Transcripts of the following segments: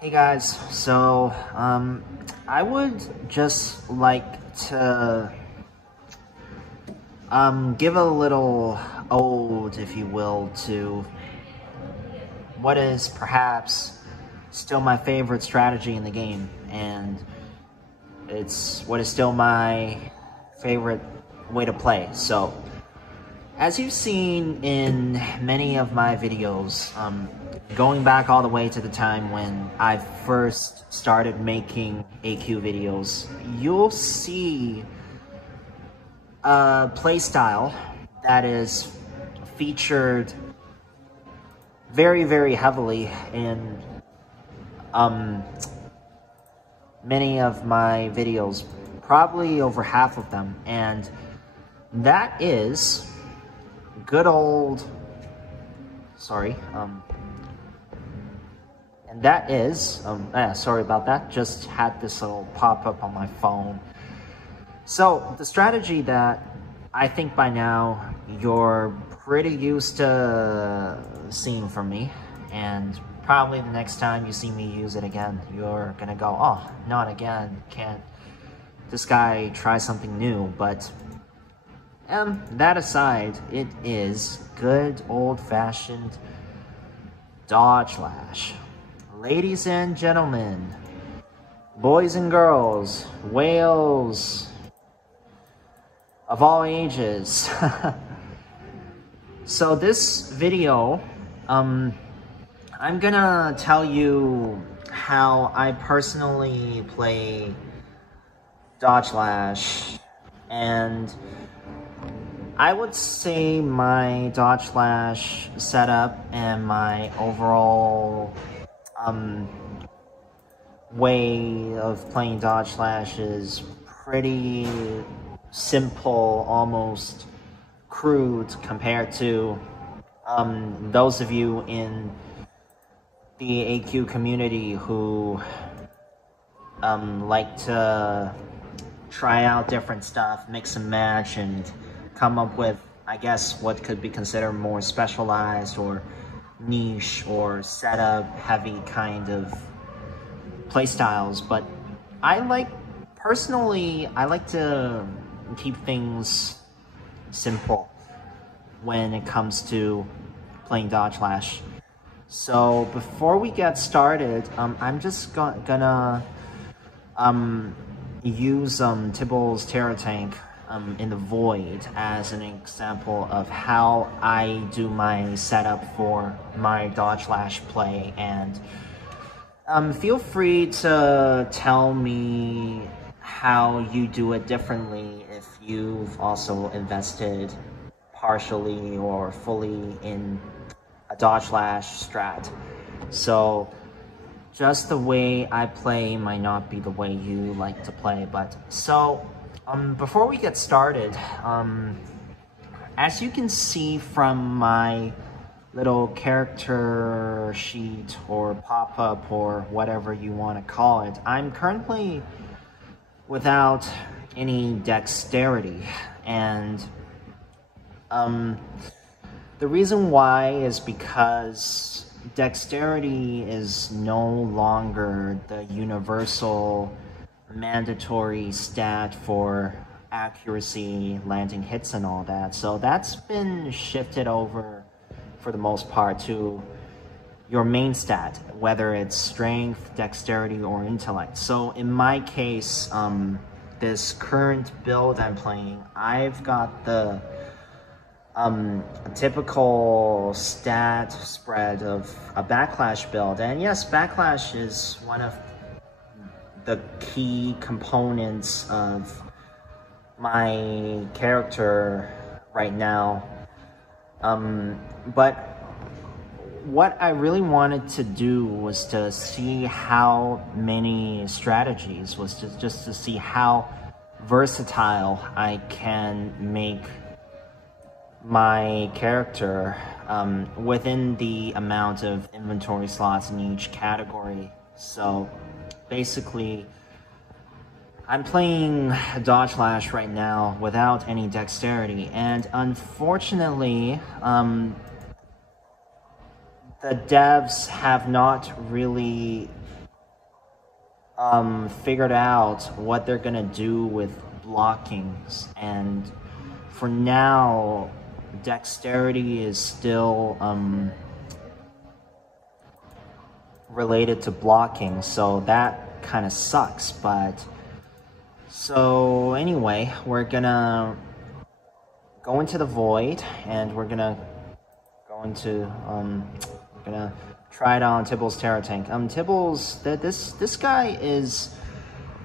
Hey guys, so I would just like to give a little ode, if you will, to what is perhaps still my favorite strategy in the game, and it's what is still my favorite way to play. So, as you've seen in many of my videos, going back all the way to the time when I first started making AQ videos, you'll see a playstyle that is featured very, very heavily in many of my videos, probably over half of them, and that is good old, sorry about that, just had this little pop-up on my phone. So the strategy that I think by now you're pretty used to seeing from me, and probably the next time you see me use it again, you're gonna go, oh, not again, can't this guy try something new? But that aside, it is good old-fashioned Dodgelash. Ladies and gentlemen, boys and girls, whales of all ages. So this video, I'm gonna tell you how I personally play Dodgelash, and I would say my Dodgelash setup and my overall way of playing Dodgelash is pretty simple, almost crude compared to those of you in the AQ community who like to try out different stuff, mix and match, and come up with, I guess, what could be considered more specialized or niche or setup heavy kind of playstyles. But personally, I like to keep things simple when it comes to playing Dodgelash. So before we get started, I'm just gonna use Tibble's Terror Tank in the Void as an example of how I do my setup for my Dodgelash play, and feel free to tell me how you do it differently if you've also invested partially or fully in a Dodgelash strat. So just the way I play might not be the way you like to play. But so before we get started, as you can see from my little character sheet or pop-up or whatever you want to call it, I'm currently without any dexterity, and the reason why is because dexterity is no longer the universal mandatory stat for accuracy, landing hits, and all that. So that's been shifted over for the most part to your main stat, whether it's strength, dexterity, or intellect. So in my case, this current build I'm playing, I've got the typical stat spread of a backlash build. And yes, backlash is one of the key components of my character right now. But what I really wanted to do was to see how many strategies, was just to see how versatile I can make my character within the amount of inventory slots in each category. So basically, I'm playing Dodgelash right now without any dexterity, and unfortunately, the devs have not really figured out what they're gonna do with blockings, and for now, dexterity is still related to blocking, so that kind of sucks. But so anyway, we're gonna go into the void, and we're gonna go into we're gonna try it on Tibble's Terra Tank. Tibble's this guy is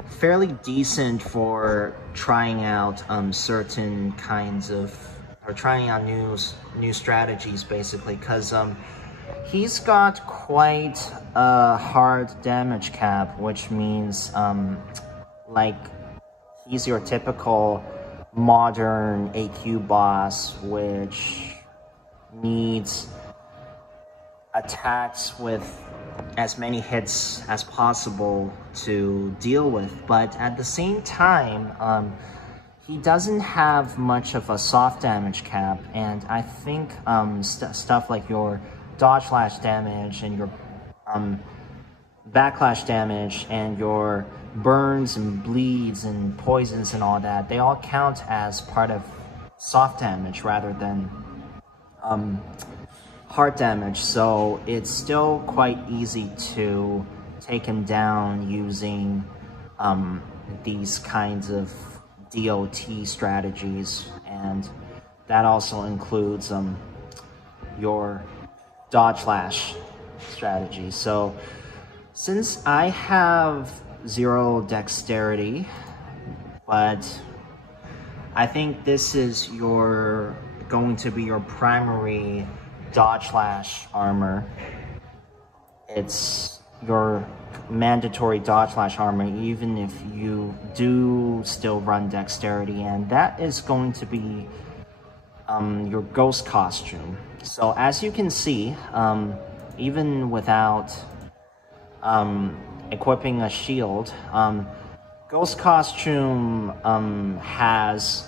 fairly decent for trying out certain kinds of, or trying out new strategies, basically, because he's got quite a hard damage cap, which means like he's your typical modern AQ boss, which needs attacks with as many hits as possible to deal with. But at the same time, he doesn't have much of a soft damage cap, and I think stuff like your Dodgelash damage and your backlash damage and your burns and bleeds and poisons and all that, they all count as part of soft damage rather than hard damage. So it's still quite easy to take him down using these kinds of DOT strategies, and that also includes your Dodgelash strategy. So since I have 0 dexterity, but I think this is going to be your primary Dodgelash armor. It's your mandatory Dodgelash armor, even if you do still run dexterity, and that is going to be your ghost costume. So as you can see, even without equipping a shield, ghost costume has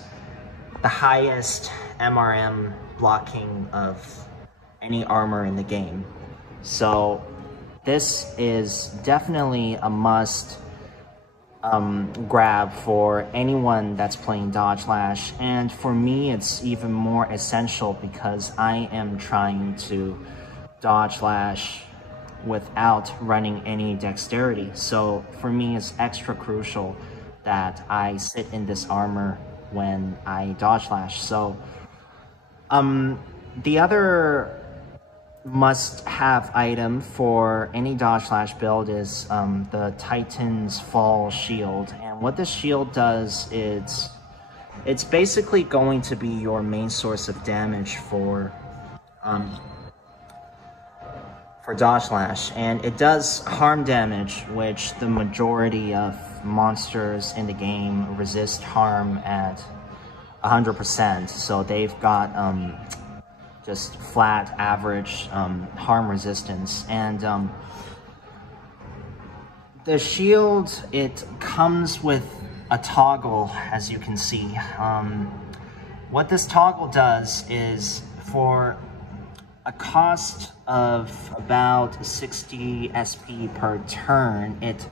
the highest MRM blocking of any armor in the game. So this is definitely a must grab for anyone that's playing Dodgelash, and for me it's even more essential because I am trying to Dodgelash without running any dexterity. So for me it's extra crucial that I sit in this armor when I Dodgelash. So the other must-have item for any Dodgelash build is the Titan's Fall shield. And what this shield does is it's basically going to be your main source of damage for Dodgelash, and it does harm damage, which the majority of monsters in the game resist harm at 100%. So they've got just flat average harm resistance. And the shield, it comes with a toggle, as you can see. What this toggle does is, for a cost of about 60 SP per turn, it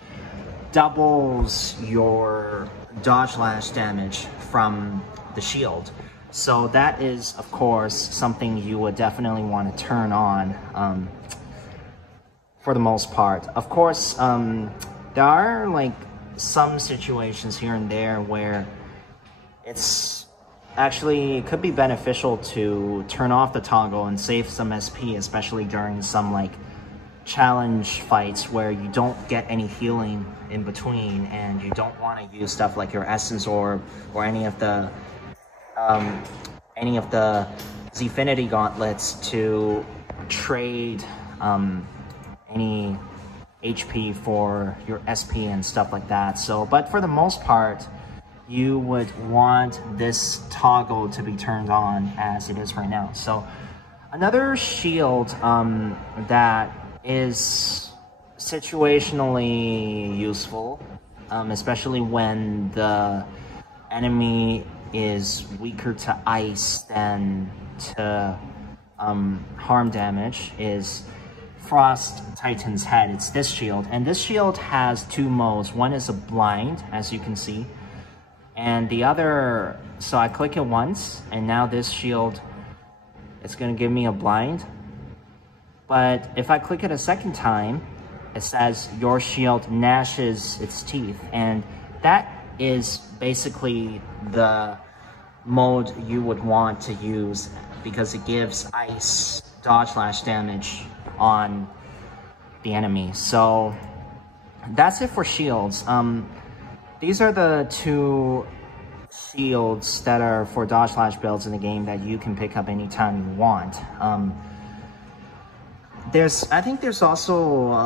doubles your Dodgelash damage from the shield. So that is, of course, something you would definitely want to turn on for the most part. Of course, there are like some situations here and there where it's actually, it could be beneficial to turn off the toggle and save some SP, especially during some like challenge fights where you don't get any healing in between, and you don't want to use stuff like your Essence Orb or any of the Zfinity gauntlets to trade any HP for your SP and stuff like that. So, but for the most part, you would want this toggle to be turned on as it is right now. So another shield that is situationally useful, especially when the enemy is weaker to ice than to harm damage, is Frost Titan's head. It's this shield, and this shield has two modes. One is a blind, as you can see, and the other, so I click it once, and now this shield, it's gonna give me a blind. But if I click it a second time, it says your shield gnashes its teeth, and that is basically the mode you would want to use because it gives ice Dodgelash damage on the enemy. So that's it for shields. These are the two shields that are for Dodgelash builds in the game that you can pick up anytime you want. I think there's also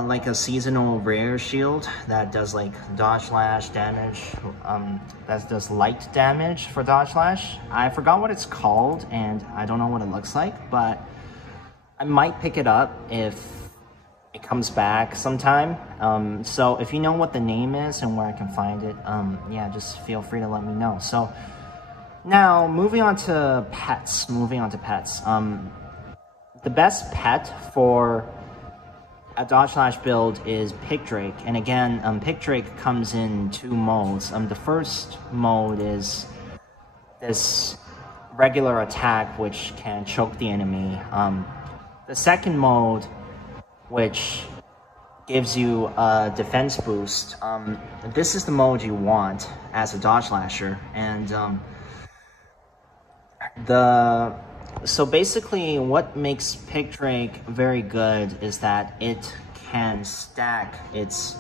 like a seasonal rare shield that does like Dodgelash damage, that does light damage for Dodgelash. I forgot what it's called and I don't know what it looks like, but I might pick it up if it comes back sometime. So if you know what the name is and where I can find it, yeah, just feel free to let me know. So now moving on to pets. The best pet for a Dodgelash build is Pigdrake, and again, Pigdrake comes in two modes. The first mode is this regular attack, which can choke the enemy. The second mode, which gives you a defense boost. This is the mode you want as a Dodgelasher, and so basically what makes Pigdrake very good is that it can stack its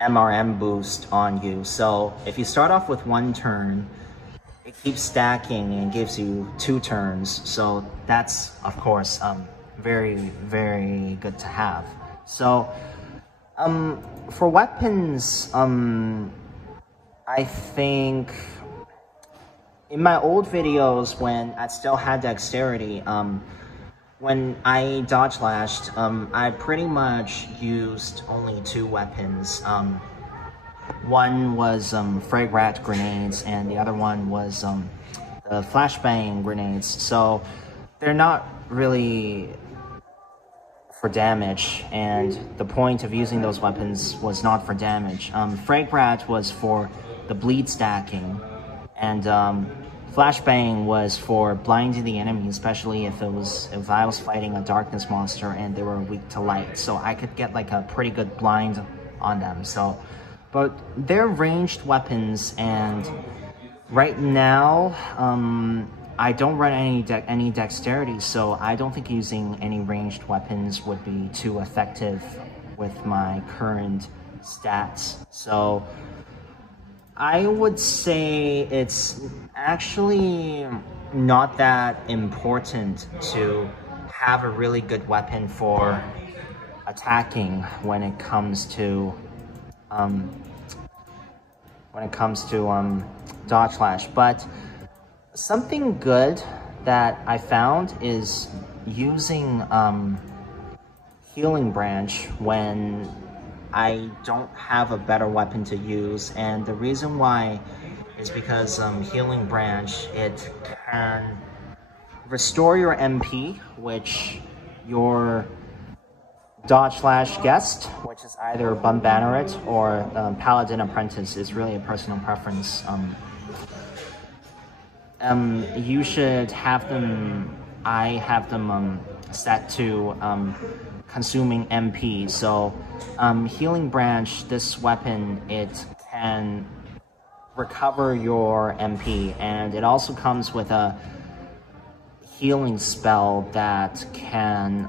MRM boost on you. So if you start off with one turn, it keeps stacking and gives you 2 turns. So that's, of course, very, very good to have. So for weapons, I think in my old videos when I still had dexterity, when I Dodgelashed, I pretty much used only 2 weapons. One was Frag grenades, and the other one was the flashbang grenades. So they're not really for damage, and the point of using those weapons was not for damage. Frag was for the bleed stacking, and flashbang was for blinding the enemy, especially if I was fighting a darkness monster and they were weak to light, so I could get like a pretty good blind on them. So, but they're ranged weapons, and right now I don't run any dexterity, so I don't think using any ranged weapons would be too effective with my current stats. So I would say it's actually not that important to have a really good weapon for attacking when it comes to Dodgelash. But something good that I found is using Healing Branch when I don't have a better weapon to use, and the reason why is because Healing Branch, it can restore your MP, which your Dodgelash guest, which is either Bum Banneret or Paladin Apprentice, is really a personal preference. You should have them, I have them set to consuming MP. So Healing Branch, this weapon, it can recover your MP, and it also comes with a healing spell that can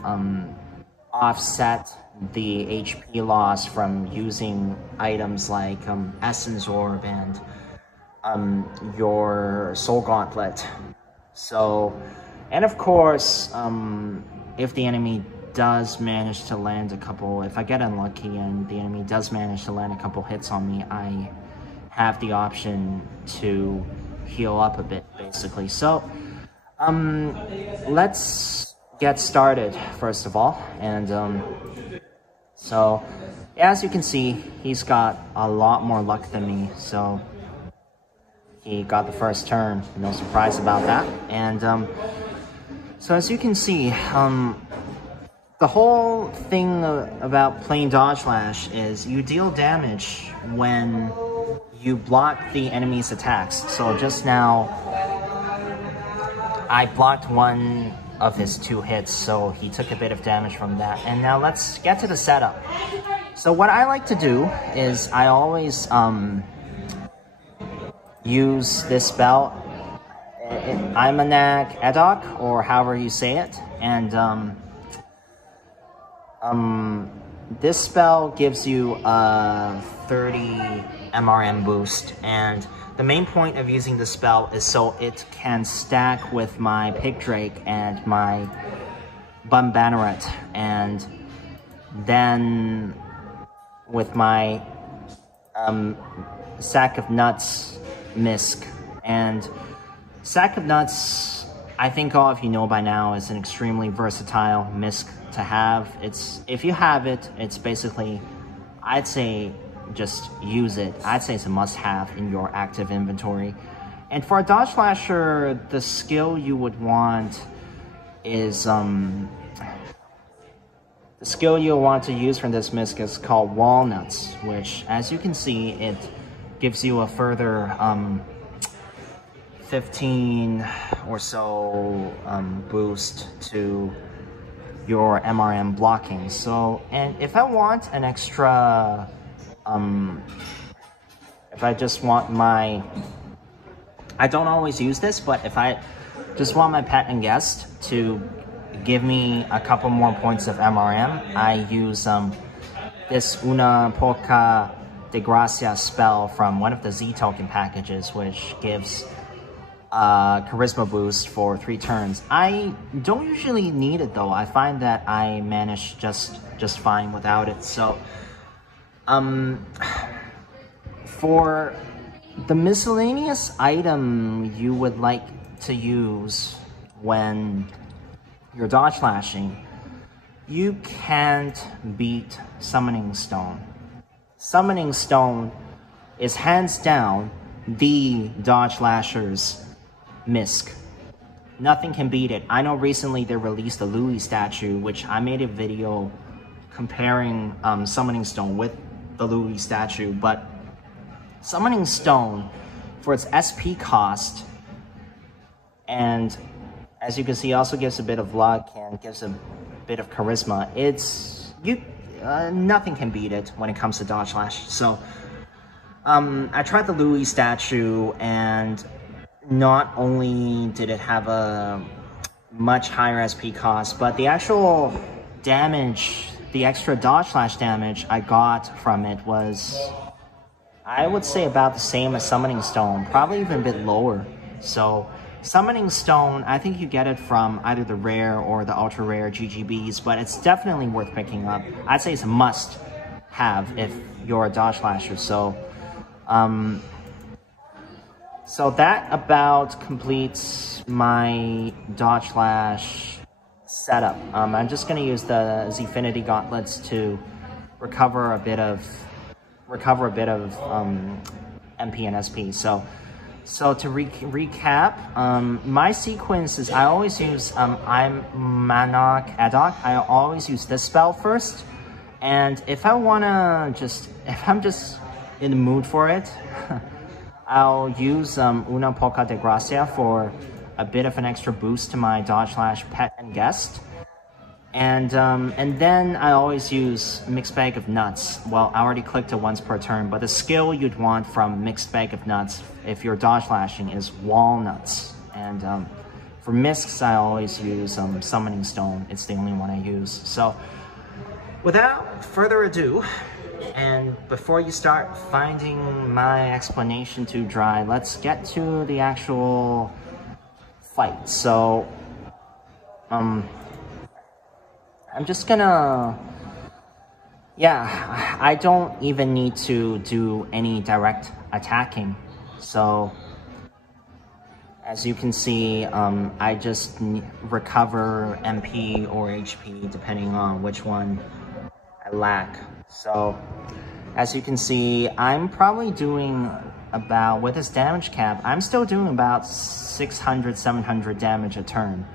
offset the HP loss from using items like Essence Orb and your Soul Gauntlet. So, and of course, if the enemy does manage to land a couple, if I get unlucky and the enemy does manage to land a couple hits on me, I have the option to heal up a bit, basically. So, let's get started, first of all. And, so, as you can see, he's got a lot more luck than me, so he got the first turn, no surprise about that. And, so as you can see, the the whole thing about playing Dodgelash is you deal damage when you block the enemy's attacks. So just now, I blocked one of his 2 hits, so he took a bit of damage from that. And now let's get to the setup. So what I like to do is I always use this spell, Imanak Edok, or however you say it, and this spell gives you a 30 MRM boost, and the main point of using the spell is so it can stack with my Pig Drake and my Bun Banneret, and then with my Sack of Nuts Misk. And Sack of Nuts, I think all of you know by now, is an extremely versatile Misk to have. If you have it, it's basically, I'd say, just use it. I'd say it's a must-have in your active inventory. And for a Dodgelasher, the skill you would want is the skill you'll want to use from this Misk is called Walnuts, which, as you can see, it gives you a further 15 or so boost to your MRM blocking. So, and if I want an extra, if I just want my, I don't always use this, but if I just want my pet and guest to give me a couple more points of MRM, I use this Una Poca de Gracia spell from one of the Z token packages, which gives charisma boost for 3 turns. I don't usually need it though. I find that I manage just fine without it. So for the miscellaneous item you would like to use when you're Dodgelashing, you can't beat Summoning Stone. Summoning Stone is hands down the Dodgelasher's Misk. Nothing can beat it. I know recently they released the Louis statue, which I made a video comparing Summoning Stone with the Louis statue, but Summoning Stone, for its SP cost, and as you can see, also gives a bit of luck and gives a bit of charisma. Nothing can beat it when it comes to Dodgelash. So I tried the Louis statue, and not only did it have a much higher SP cost, but the actual damage, the extra Dodgelash damage I got from it was, I would say, about the same as Summoning Stone, probably even a bit lower. So Summoning Stone, I think you get it from either the rare or the ultra rare GGBs, but it's definitely worth picking up. I'd say it's a must have if you're a Dodgelasher. So that about completes my Dodgelash setup. I'm just going to use the Zfinity gauntlets to recover a bit of MP and SP. So to recap, my sequence is I always use Imanak Edok. I always use this spell first, and if I'm just in the mood for it, I'll use Una Poca de Gracia for a bit of an extra boost to my Dodgelash pet and guest. And then I always use Mixed Bag of Nuts. Well, I already clicked it once per turn, but the skill you'd want from Mixed Bag of Nuts if you're Dodgelashing is Walnuts. And for Misks, I always use Summoning Stone. It's the only one I use. So without further ado, and before you start finding my explanation too dry, let's get to the actual fight. So I'm just gonna, yeah, I don't even need to do any direct attacking. So as you can see, I just recover MP or HP depending on which one I lack. So as you can see, I'm probably doing about, with this damage cap, I'm still doing about 600, 700 damage a turn.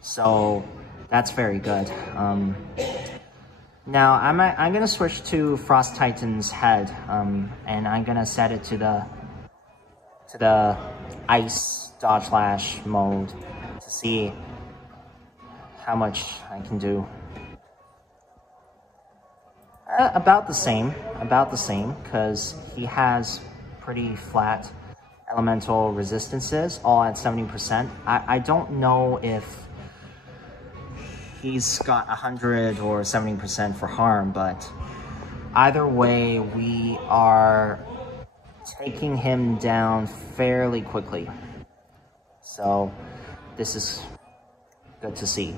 So That's very good. Now I'm gonna switch to Frost Titan's head, and I'm gonna set it to the ice Dodgelash mode to see how much I can do. About the same, because he has pretty flat elemental resistances, all at 70%. I don't know if he's got 100 or 70% for harm, but either way, we are taking him down fairly quickly. So this is good to see.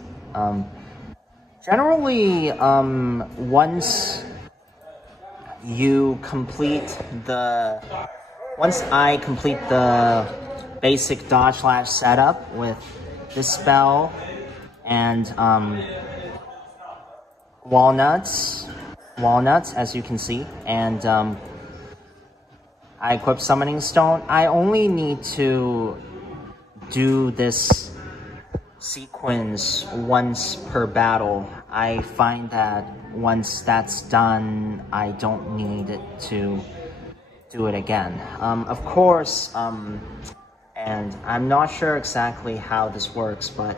Generally, once I complete the basic Dodgelash setup with this spell and walnuts, as you can see, and I equip Summoning Stone, I only need to do this sequence once per battle. I find that once that's done, I don't need it to do it again. Of course, and I'm not sure exactly how this works, but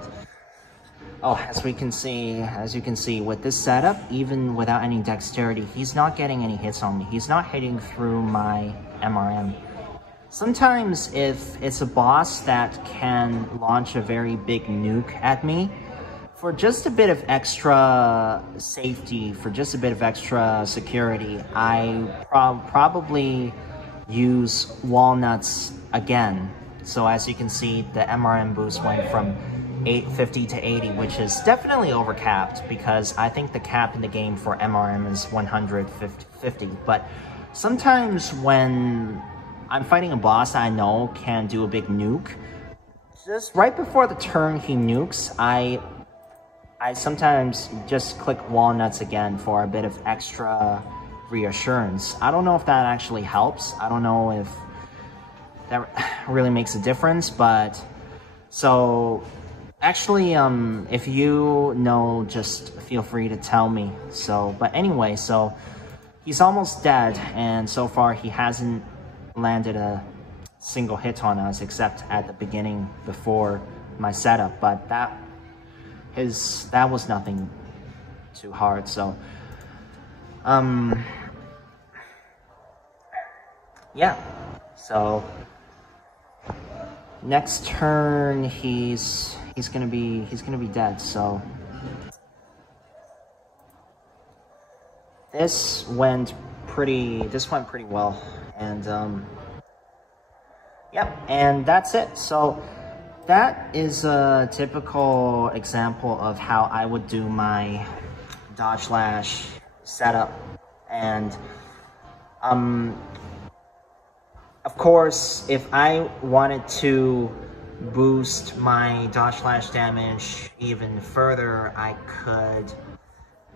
as you can see with this setup, even without any dexterity, he's not getting any hits on me. He's not hitting through my MRM. Sometimes if it's a boss that can launch a very big nuke at me, for just a bit of extra safety, for just a bit of extra security, I probably use walnuts again. So as you can see, the MRM boost went from 850 to 80, which is definitely overcapped, because I think the cap in the game for MRM is 150. But sometimes when I'm fighting a boss I know can do a big nuke, just right before the turn he nukes, I sometimes just click walnuts again for a bit of extra reassurance. I don't know if that actually helps. I don't know if that really makes a difference, but so actually, if you know, just feel free to tell me. So, but anyway, so he's almost dead, and so far he hasn't landed a single hit on us, except at the beginning before my setup, but that was nothing too hard. So yeah, so next turn he's gonna be dead. So this went pretty well, and yep, and that's it. So that is a typical example of how I would do my Dodgelash setup. And of course, if I wanted to boost my Dodgelash damage even further, I could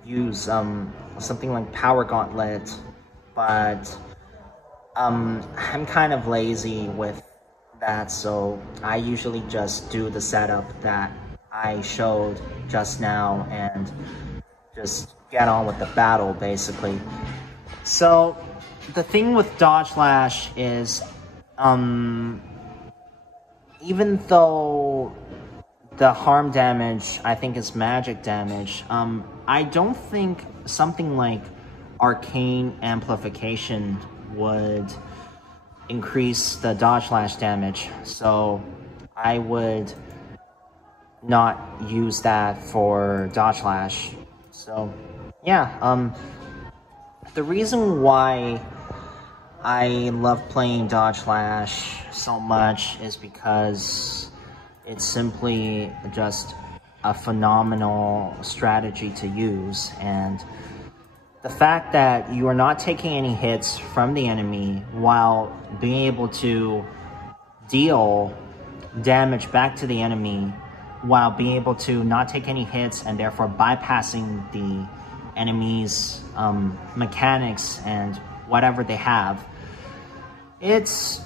use something like Power Gauntlet, but I'm kind of lazy with that, so I usually just do the setup that I showed just now and just get on with the battle, basically. So the thing with Dodgelash is, even though the harm damage I think is magic damage, I don't think something like Arcane Amplification would increase the Dodgelash damage, so I would not use that for Dodgelash. So yeah, the reason why I love playing Dodgelash so much is because it's simply just a phenomenal strategy to use, and the fact that you are not taking any hits from the enemy while being able to deal damage back to the enemy while being able to not take any hits and therefore bypassing the enemy's mechanics and whatever they have, it's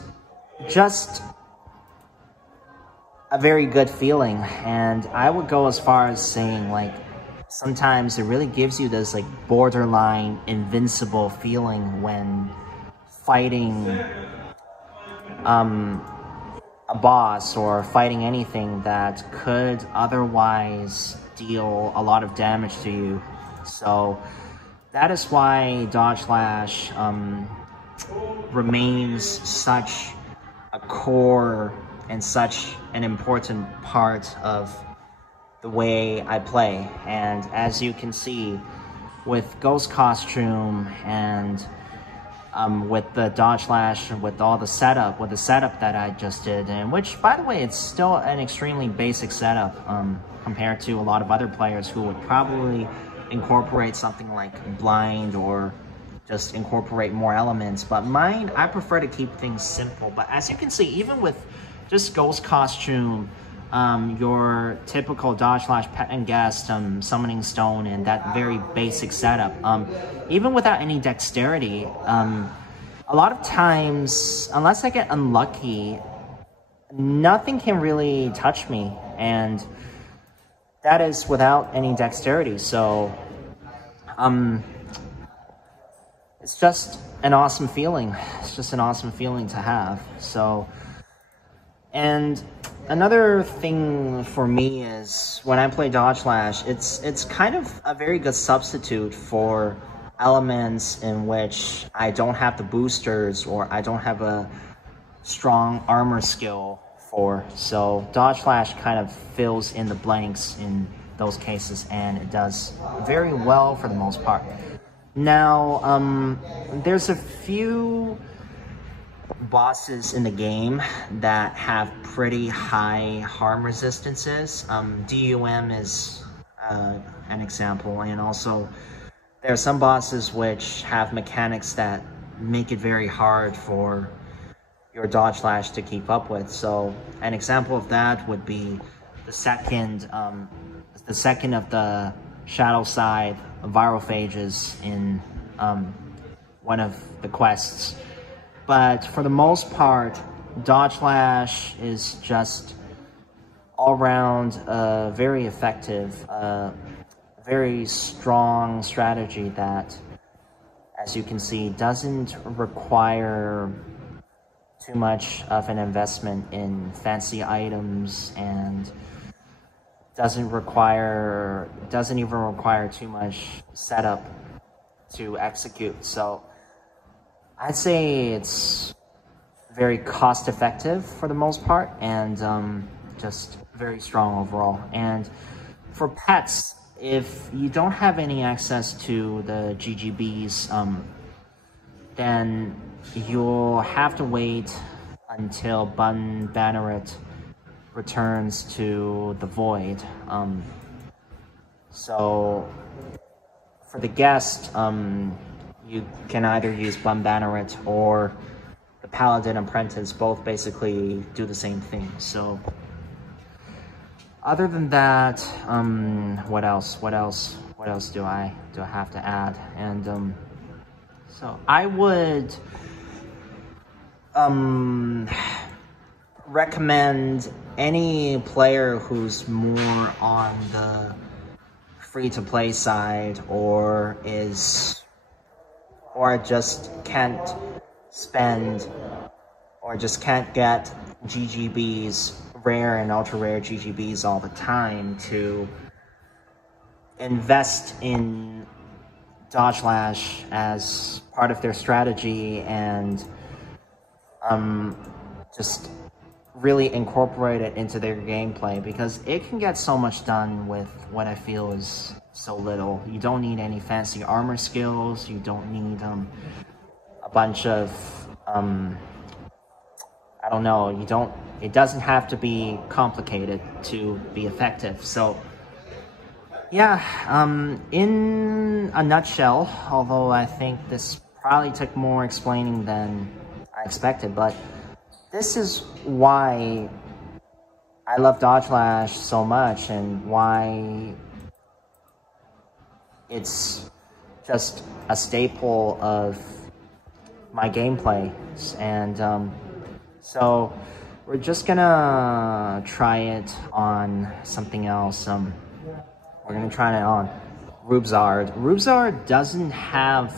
just a very good feeling. And I would go as far as saying, like, sometimes it really gives you this like borderline invincible feeling when fighting a boss or fighting anything that could otherwise deal a lot of damage to you. So that is why Dodgelash remains such a core and such an important part of the way I play. And as you can see, with Ghost Costume and with the Dodgelash, with all the setup, that I just did, and which, by the way, it's still an extremely basic setup compared to a lot of other players who would probably incorporate something like blind or just incorporate more elements. But mine, I prefer to keep things simple. But as you can see, even with just Ghost Costume, your typical Dodgelash Pet and Guest, Summoning Stone, and that very basic setup, even without any dexterity, a lot of times, unless I get unlucky, nothing can really touch me, and that is without any dexterity. So it's just an awesome feeling. It's just an awesome feeling to have. So, and another thing for me is when I play Dodgelash, it's kind of a very good substitute for elements in which I don't have the boosters or I don't have a strong armor skill for. So Dodgelash kind of fills in the blanks in those cases, and it does very well for the most part. Now, there's a few bosses in the game that have pretty high harm resistances. DUM is an example, and also there are some bosses which have mechanics that make it very hard for your Dodgelash to keep up with. So an example of that would be the second of the Shadow Side Virophages in one of the quests. But for the most part, Dodgelash is just all-round very effective, very strong strategy that, as you can see, doesn't require too much of an investment in fancy items, and doesn't even require too much setup to execute. So I'd say it's very cost effective for the most part, and just very strong overall. And for pets, if you don't have any access to the GGBs, then you'll have to wait until Banneret returns to the Void. So for the guest, you can either use Banneret or the Paladin Apprentice. Both basically do the same thing. So other than that, what else do I have to add? And so I would recommend any player who's more on the free-to-play side, or just can't spend, or just can't get GGBs, rare and ultra rare GGBs all the time, to invest in Dodgelash as part of their strategy, and just really incorporate it into their gameplay, because it can get so much done with what I feel is so little. You don't need any fancy armor skills, you don't need a bunch of I don't know, it doesn't have to be complicated to be effective. So yeah, in a nutshell, although I think this probably took more explaining than I expected, but this is why I love Dodgelash so much, and why it's just a staple of my gameplay. And so we're just gonna try it on something else. We're gonna try it on Rubzard. Rubzard doesn't have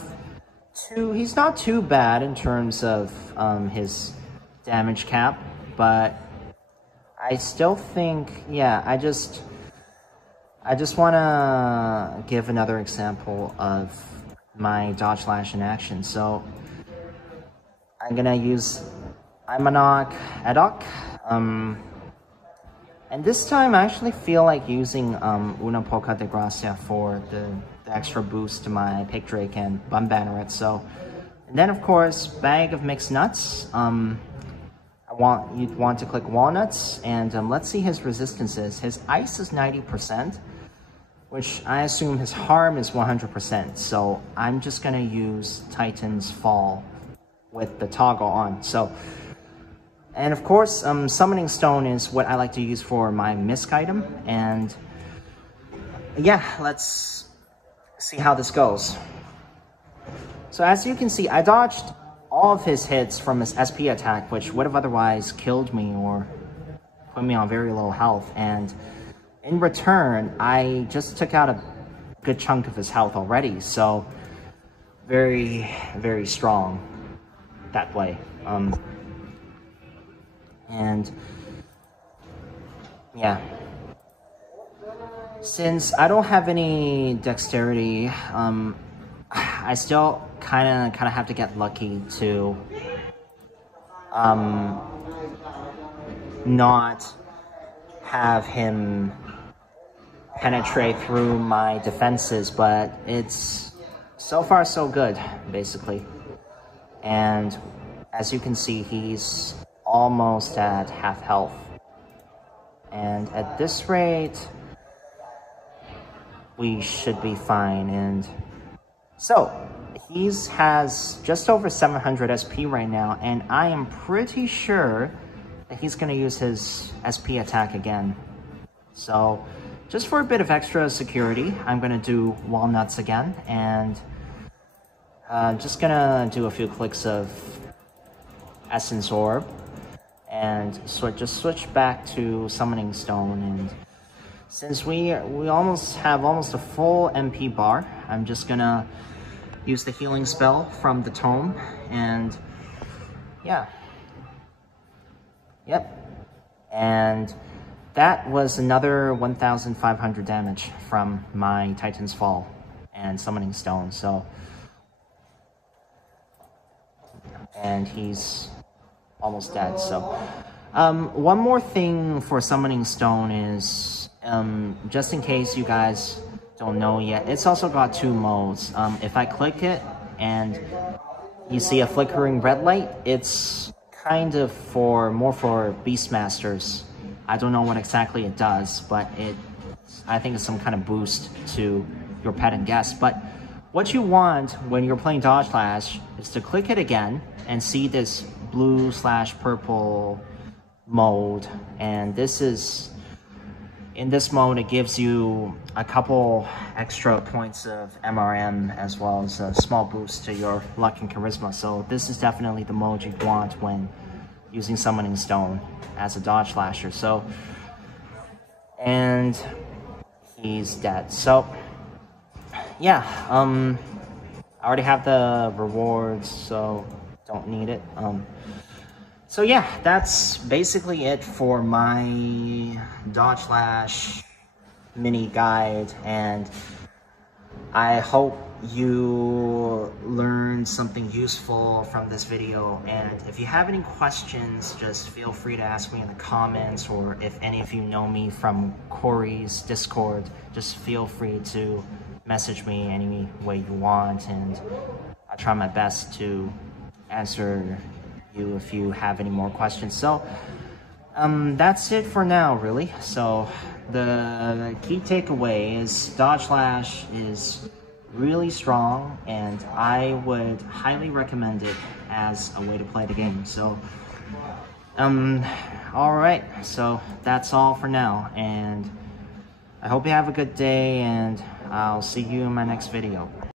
he's not too bad in terms of his damage cap, but I still think, yeah, I just want to give another example of my Dodgelash in action. So I'm gonna use Imanok Edok, and this time I actually feel like using Una Poca de Gracia for the extra boost to my Pick Drake and Bun Banneret. So, and then of course, Bag of Mixed Nuts. You'd want to click Walnuts, and let's see his resistances. His Ice is 90%, which I assume his Harm is 100%. So I'm just gonna use Titan's Fall with the toggle on. So, and of course, Summoning Stone is what I like to use for my misc item, and yeah, let's see how this goes. So as you can see, I dodged all of his hits from his SP attack, which would have otherwise killed me or put me on very low health, and in return, I just took out a good chunk of his health already, so very, very strong that way. And yeah, since I don't have any dexterity, I still kind of have to get lucky to not have him penetrate through my defenses, but it's so far so good, basically. And as you can see, he's almost at half health, and at this rate we should be fine. And so he has just over 700 SP right now, and I am pretty sure that he's going to use his SP attack again. So just for a bit of extra security, I'm going to do Walnuts again, and just going to do a few clicks of Essence Orb, and just switch back to Summoning Stone. And since we almost have a full MP bar, I'm just gonna use the healing spell from the tome, and yeah, yep, and that was another 1,500 damage from my Titan's Fall and Summoning Stone. So, and he's almost dead. So one more thing for Summoning Stone is, just in case you guys don't know yet, it's also got two modes. If I click it and you see a flickering red light, it's kind of more for Beastmasters. I don't know what exactly it does, but I think it's some kind of boost to your pet and guest. But what you want when you're playing Dodgelash is to click it again and see this blue/purple mode, and in this mode it gives you a couple extra points of MRM as well as a small boost to your luck and charisma. So this is definitely the mode you want when using Summoning Stone as a Dodgelasher. So, and he's dead. So yeah, I already have the rewards, so don't need it. So yeah, that's basically it for my Dodgelash mini guide, and I hope you learned something useful from this video. And if you have any questions, just feel free to ask me in the comments, or if any of you know me from Corey's Discord, just feel free to message me any way you want, and I'll try my best to answer you if you have any more questions. So that's it for now, really. So the key takeaway is Dodgelash is really strong, and I would highly recommend it as a way to play the game. So alright, so that's all for now, and I hope you have a good day, and I'll see you in my next video.